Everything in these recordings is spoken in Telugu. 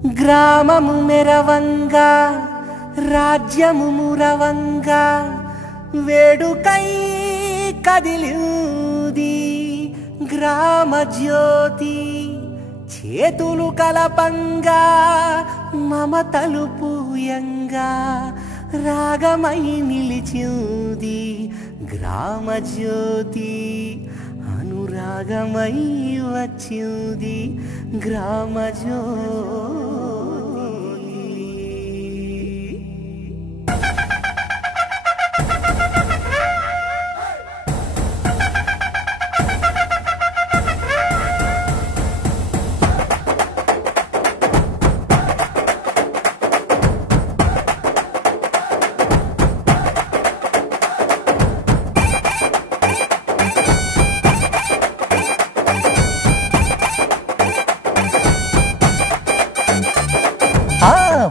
గ్రామము మెరవంగా రాజ్యము మురవంగా వేడుకై కదిలింది గ్రామ జ్యోతి చేతులు కలపంగా మమతలు పూయంగా రాగమై నిలిచింది గ్రామ జ్యోతి అనురాగమై వచ్చింది గ్రామ జ్యోతి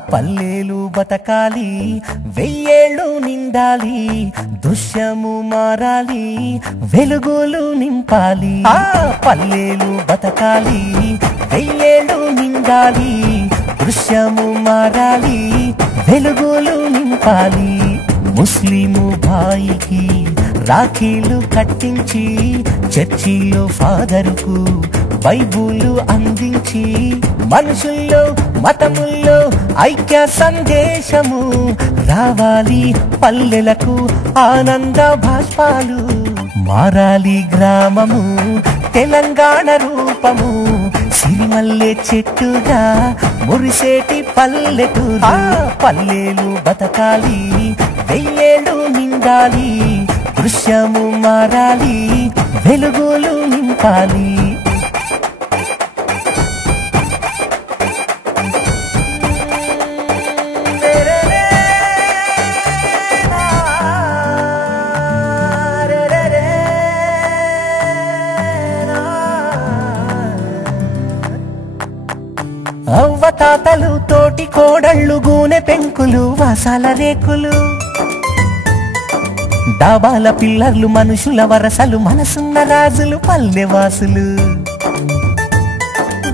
పల్లెలు బతకాలి వెయ్యేళ్ళు నిండాలి దృశ్యము మారాలి వెలుగులు నింపాలి పల్లెలు బతకాలి వెయ్యేళ్ళు నిండాలి దృశ్యము మారాలి వెలుగులు నింపాలి ముస్లిము భాయికి రాఖీలు కట్టించి చర్చిలో ఫాదరుకు బైబులు అందించి మనుషుల్లో మతముల్లో ఐక్య సందేశము రావాలి పల్లెలకు ఆనంద భాష్పాలు మారాలి గ్రామము తెలంగాణ రూపము సిరిమల్లె చెట్టుగా మురిసేటి పల్లెటూరు పల్లెలు బతకాలి వెయ్యేళ్ళు నిండాలి దృశ్యము మారాలి వెలుగులు నింపాలి అవ్వతాతలు తోటి కోడళ్ళు గూనె పెంకులు వాసాల రేకులు డాబాల పిల్లర్లు మనుషుల వరసలు మనసున్న రాజులు పల్లెవాసులు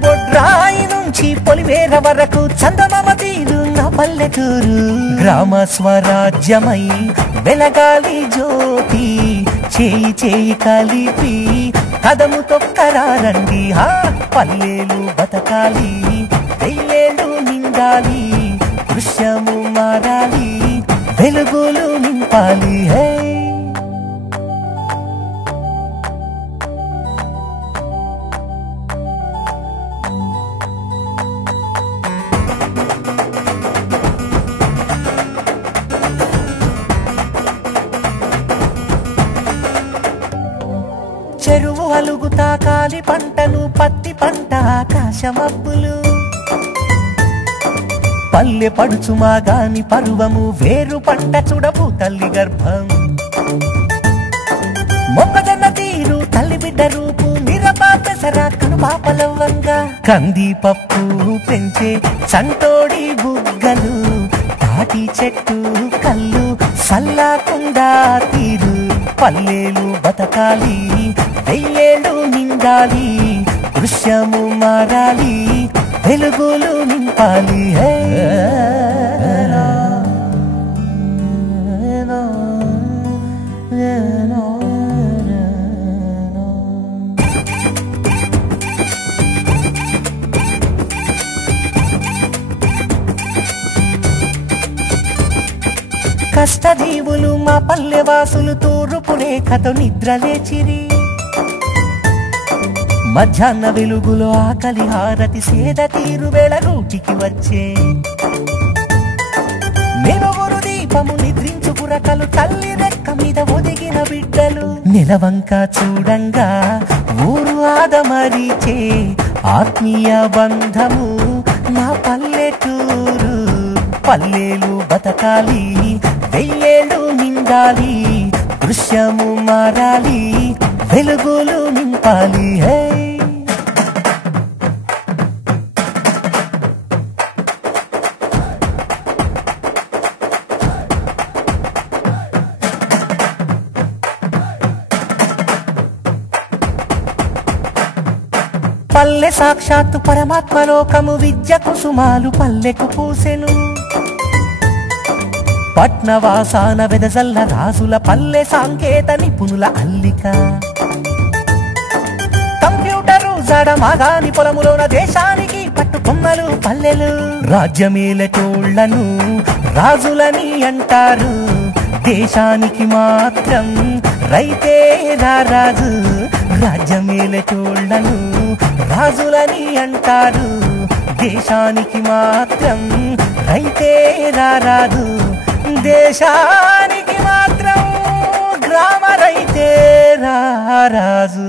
బొడ్రాయి నుంచి పొలివేర వరకు చందమామ తీరున్న పల్లెటూరు గ్రామ స్వరాజ్యమై వెలగాలి జ్యోతి చేయి చేయి కలిపి కదము తొక్కరారండి పల్లెలు బతకాలి వెయ్యేళ్ళు నిండాలి దృశ్యము మారాలి వెలుగులు నింపాలి చెరువు అలుగుతా కాలి పంటను పత్తి పంట ఆకాశమబ్బులు పల్లె పడుచుమా గాని పరువము వేరు పంట చూడపు తల్లి గర్భం మొక్కజొన్న తీరు తల్లి బిడ్డ రూపు మిరపా పెసర కనుపాపలవ్వంగా కంది పప్పు పెంచే చంటోడి బుగ్గలు తాటి చెట్టు కళ్ళు సల్లాకుండా తీరు పల్లెలు బతకాలి వెయ్యేళ్ళు నిండాలి దృశ్యము మారాలి వెలుగులు నింపాలి కష్టజీవులు మా పల్లెవాసులు తూర్పు రేఖతో నిద్రలేచిరి మధ్యాహ్న వెలుగులో ఆకలి హారతి సేద తీరు వేళ రూటికి వచ్చే మెరుగురు దీపము నిద్రించు పురకలు తల్లి రెక్క మీద ఒదిగిన బిడ్డలు నిలవంక చూడంగా ఊరు ఆదమరిచే ఆత్మీయ బంధము నా పల్లెటూరు పల్లెలు బతకాలి వెయ్యేళ్ళు నిండాలి దృశ్యము మారాలి వెలుగులు నింపాలి పల్లె సాక్షాత్తు పరమాత్మలోకము విద్య కుసుమాలు పల్లెకు పూసెను పట్నవాసాన వెదజల్ల రాజుల పల్లె సాంకేత నిపుణుల అల్లిక కంప్యూటరు జడమాగాని పొలములోన దేశానికి పట్టుకొమ్మలు పల్లెలు రాజ్యమేలటోళ్లను రాజులని అంటారు దేశానికి మాత్రం రైతే రారాజు రాజ్యమేలటోళ్లను రాజులని అంటారు దేశానికి మాత్రం రైతే రారాజు దేశానికి మాత్రం గ్రామ రైతే రారాజు